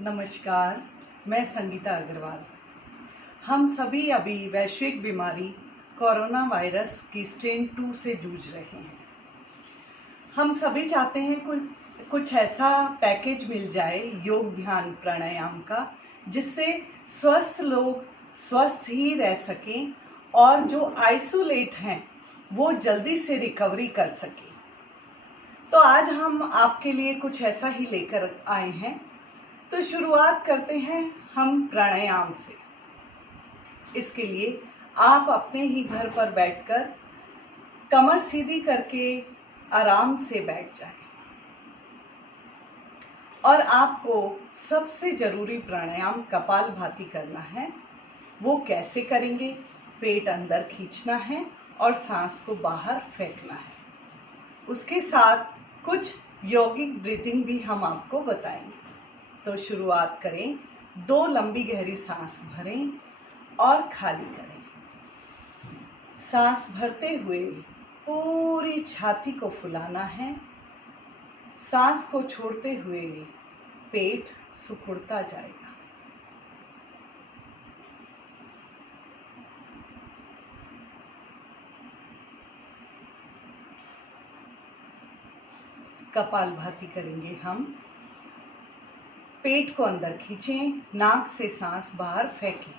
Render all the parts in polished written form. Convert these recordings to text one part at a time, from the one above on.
नमस्कार, मैं संगीता अग्रवाल। हम सभी अभी वैश्विक बीमारी कोरोना वायरस की स्ट्रेन 2 से जूझ रहे हैं। हम सभी चाहते हैं कुछ ऐसा पैकेज मिल जाए योग ध्यान प्राणायाम का, जिससे स्वस्थ लोग स्वस्थ ही रह सकें और जो आइसोलेट हैं वो जल्दी से रिकवरी कर सकें। तो आज हम आपके लिए कुछ ऐसा ही लेकर आए हैं। तो शुरुआत करते हैं हम प्राणायाम से। इसके लिए आप अपने ही घर पर बैठकर कमर सीधी करके आराम से बैठ जाएं। और आपको सबसे जरूरी प्राणायाम कपालभाति करना है। वो कैसे करेंगे? पेट अंदर खींचना है और सांस को बाहर फेंकना है। उसके साथ कुछ यौगिक ब्रीथिंग भी हम आपको बताएंगे। तो शुरुआत करें। 2 लंबी गहरी सांस भरें और खाली करें। सांस भरते हुए पूरी छाती को फुलाना है। सांस को छोड़ते हुए पेट सिकुड़ता जाएगा। कपालभाति करेंगे हम। पेट को अंदर खींचें, नाक से सांस बाहर फेंकें।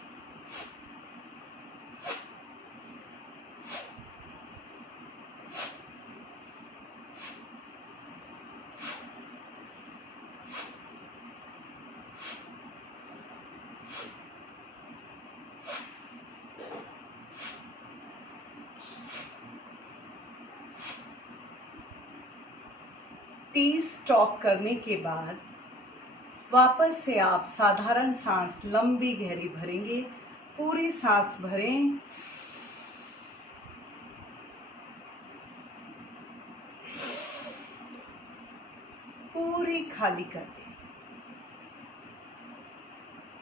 तीस स्टॉक करने के बाद वापस से आप साधारण सांस लंबी गहरी भरेंगे। पूरी सांस भरें। पूरी खाली कर दें।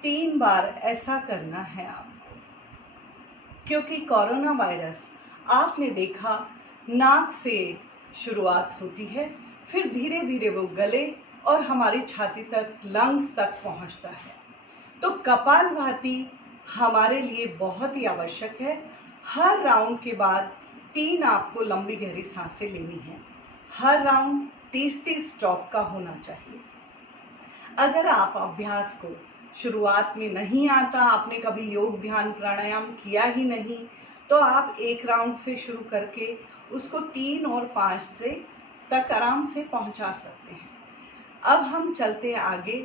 3 बार ऐसा करना है आपको, क्योंकि कोरोना वायरस आपने देखा नाक से शुरुआत होती है, फिर धीरे धीरे वो गले और हमारी छाती तक, लंग्स तक पहुंचता है। तो कपालभाति हमारे लिए बहुत ही आवश्यक है। हर राउंड के बाद 3 आपको लंबी गहरी सांसें लेनी है। हर राउंड 30-30 स्टॉक का होना चाहिए। अगर आप अभ्यास को शुरुआत में नहीं आता, आपने कभी योग ध्यान प्राणायाम किया ही नहीं, तो आप 1 राउंड से शुरू करके उसको 3 और 5 से तक आराम से पहुंचा सकते हैं। अब हम चलते हैं आगे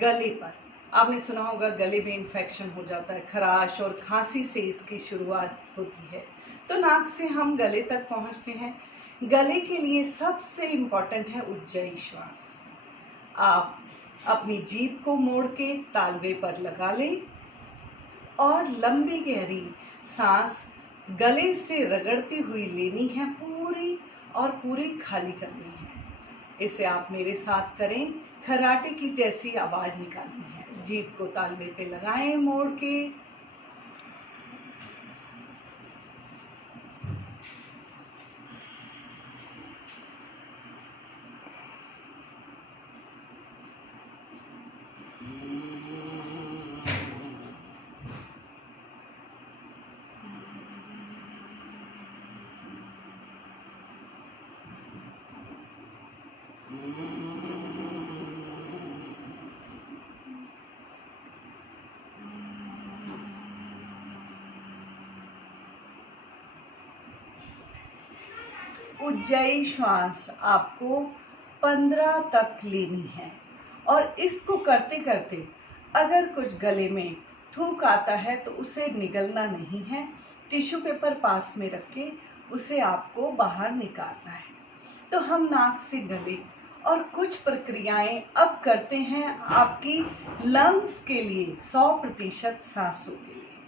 गले पर। आपने सुना होगा गले में इन्फेक्शन हो जाता है, खराश और खांसी से इसकी शुरुआत होती है। तो नाक से हम गले तक पहुंचते हैं। गले के लिए सबसे इम्पॉर्टेंट है उज्जयी श्वास। आप अपनी जीभ को मोड़ के तालवे पर लगा लें और लंबी गहरी सांस गले से रगड़ती हुई लेनी है, पूरी और पूरी खाली करनी है। इसे आप मेरे साथ करें। खर्राटे की जैसी आवाज निकालनी है। जीभ को तालवे पे लगाएं मोड़ के। उज्जयी श्वास आपको 15 तक लेनी है। और इसको करते करते अगर कुछ गले में थूक आता है तो उसे निगलना नहीं है। टिश्यू पेपर पास में रख के उसे आपको बाहर निकालना है। तो हम नाक से गले और कुछ प्रक्रियाएं अब करते हैं आपकी लंग्स के लिए, 100% सांसों के लिए।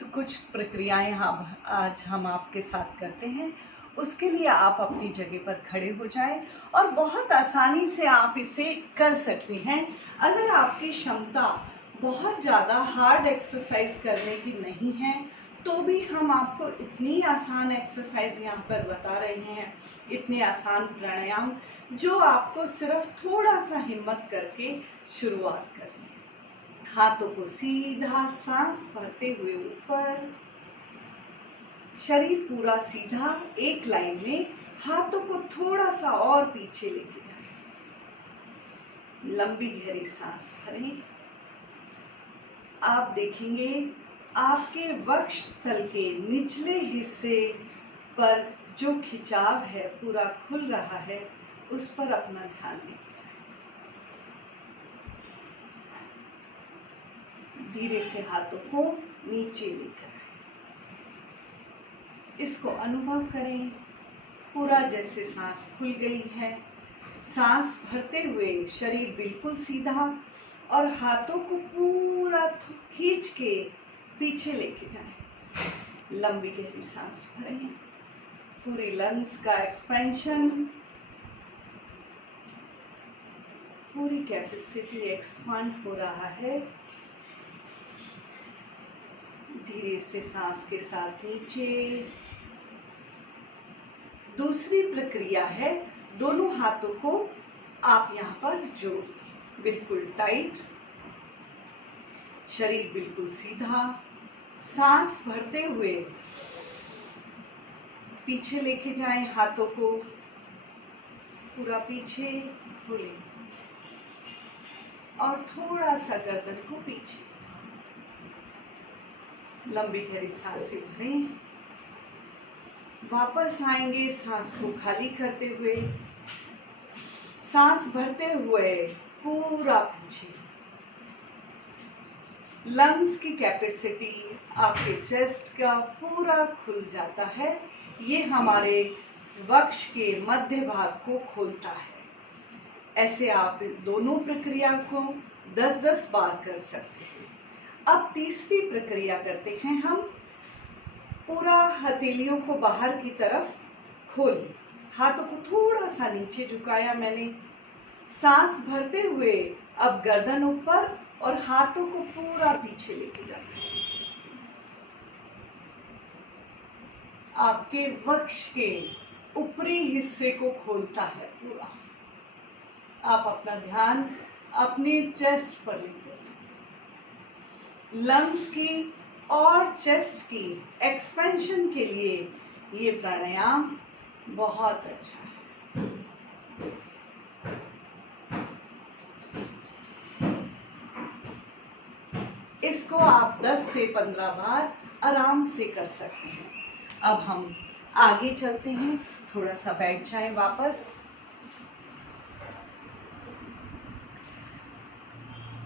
तो कुछ प्रक्रियाएं आज हम आपके साथ करते हैं। उसके लिए आप अपनी जगह पर खड़े हो जाएं और बहुत आसानी से आप इसे कर सकते हैं। अगर आपकी क्षमता बहुत ज़्यादा हार्ड एक्सरसाइज करने की नहीं है, तो भी हम आपको इतनी आसान एक्सरसाइज यहाँ पर बता रहे हैं, इतने आसान प्राणायाम, जो आपको सिर्फ थोड़ा सा हिम्मत करके शुरुआत करनी है। हाथों को सीधा सांस भरते हुए ऊपर, शरीर पूरा सीधा एक लाइन में, हाथों को थोड़ा सा और पीछे लेके जाएं। लंबी गहरी सांस भरें। आप देखेंगे आपके वक्षस्थल के निचले हिस्से पर जो खिंचाव है पूरा खुल रहा है, उस पर अपना ध्यान लेके जाएं। धीरे से हाथों को नीचे लेकर आए। इसको अनुभव करें, पूरा जैसे सांस खुल गई है। सांस भरते हुए शरीर बिल्कुल सीधा और हाथों को पूरा खींच के पीछे लेके जाएं। लंबी गहरी सांस भरें। पूरे लंग्स का एक्सपेंशन, पूरी कैपेसिटी एक्सपांड हो रहा है। धीरे से सांस के साथ नीचे। दूसरी प्रक्रिया है, दोनों हाथों को आप यहाँ पर जोड़, बिल्कुल टाइट, शरीर बिल्कुल सीधा, सांस भरते हुए पीछे लेके जाएं। हाथों को पूरा पीछे खोलें और थोड़ा सा गर्दन को पीछे। लंबी गहरी सांसें भरें। वापस आएंगे सांस को खाली करते हुए। सांस भरते हुए पूरा पीछे। लंग्स की कैपेसिटी आपके चेस्ट का पूरा खुल जाता है। ये हमारे वक्ष के मध्य भाग को खोलता है। ऐसे आप दोनों प्रक्रिया को 10-10 बार कर सकते हैं। अब तीसरी प्रक्रिया करते हैं हम। पूरा हथेलियों को बाहर की तरफ खोलिए, हाथों को थोड़ा सा नीचे झुकाया मैंने। सांस भरते हुए अब गर्दन ऊपर और हाथों को पूरा पीछे लेके जाना है। आपके वक्ष के ऊपरी हिस्से को खोलता है पूरा। आप अपना ध्यान अपने चेस्ट पर लेकर जाएं। लंग्स की और चेस्ट की एक्सपेंशन के लिए ये प्राणायाम बहुत अच्छा है। इसको आप 10 से 15 बार आराम से कर सकते हैं। अब हम आगे चलते हैं, थोड़ा सा बैठ जाएं वापस।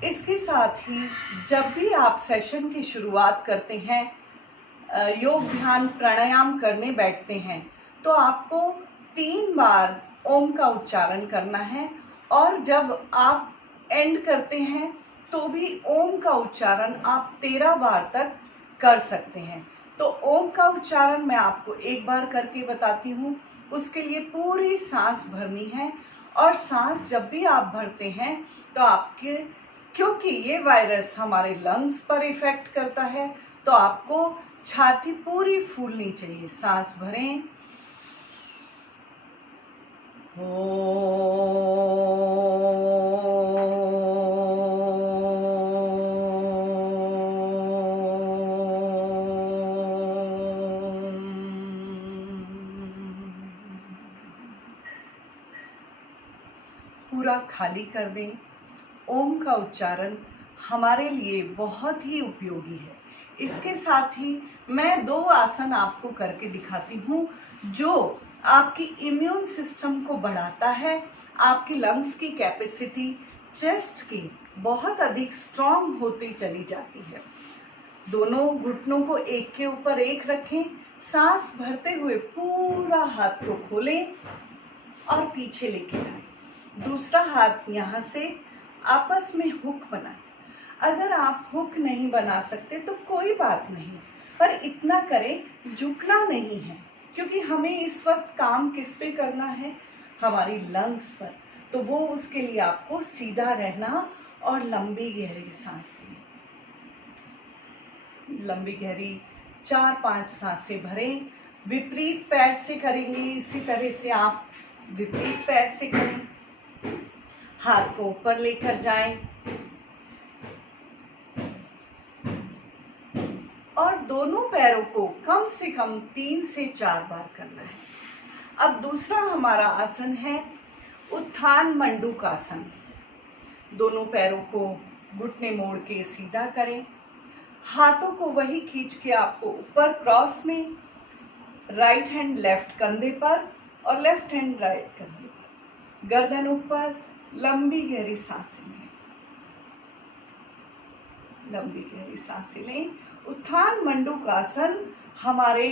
इसके साथ ही जब भी आप सेशन की शुरुआत करते हैं, योग ध्यान प्राणायाम करने बैठते हैं, तो आपको 3 बार ओम का उच्चारण करना है और जब आप एंड करते हैं तो भी ओम का उच्चारण आप 13 बार तक कर सकते हैं। तो ओम का उच्चारण मैं आपको एक बार करके बताती हूँ। उसके लिए पूरी सांस भरनी है और सांस जब भी आप भरते हैं तो आपके, क्योंकि ये वायरस हमारे लंग्स पर इफेक्ट करता है, तो आपको छाती पूरी फूलनी चाहिए। सांस भरें। पूरा खाली कर दें। ओम का उच्चारण हमारे लिए बहुत ही उपयोगी है। इसके साथ ही मैं 2 आसन आपको करके दिखाती हूँ जो आपकी इम्यून सिस्टम को बढ़ाता है। आपकी लंग्स की कैपेसिटी चेस्ट की बहुत अधिक स्ट्रॉन्ग होती चली जाती है। दोनों घुटनों को एक के ऊपर एक रखें। सांस भरते हुए पूरा हाथ को खोलें और पीछे लेके जाएं। दूसरा हाथ यहाँ से आपस में हुक बनाएं। अगर आप हुक नहीं बना सकते तो कोई बात नहीं, पर इतना करें, झुकना नहीं है, क्योंकि हमें इस वक्त काम किस पे करना है, हमारी लंग्स पर। तो वो उसके लिए आपको सीधा रहना और लंबी गहरी सांसें, लंबी गहरी 4-5 सांसें भरें। विपरीत पैर से करेंगे, इसी तरह से आप विपरीत पैर से करें। हाथ को ऊपर लेकर जाएं। और दोनों पैरों को कम से कम 3 से 4 बार करना है। अब दूसरा हमारा आसन है उत्थान मंडूकासन। दोनों पैरों को घुटने मोड़ के सीधा करें, हाथों को वही खींच के आपको ऊपर क्रॉस में, राइट हैंड लेफ्ट कंधे पर और लेफ्ट हैंड राइट कंधे पर, गर्दन ऊपर, लंबी गहरी सांसें लें, लंबी गहरी सांसें लें। उत्थान मंडूकासन हमारे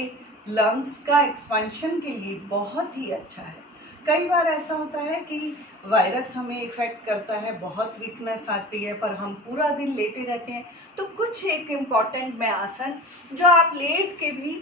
लंग्स का एक्सपेंशन के लिए बहुत ही अच्छा है। कई बार ऐसा होता है कि वायरस हमें इफेक्ट करता है, बहुत वीकनेस आती है, पर हम पूरा दिन लेटे रहते हैं, तो कुछ एक इम्पॉर्टेंट मैं आसन जो आप लेट के भी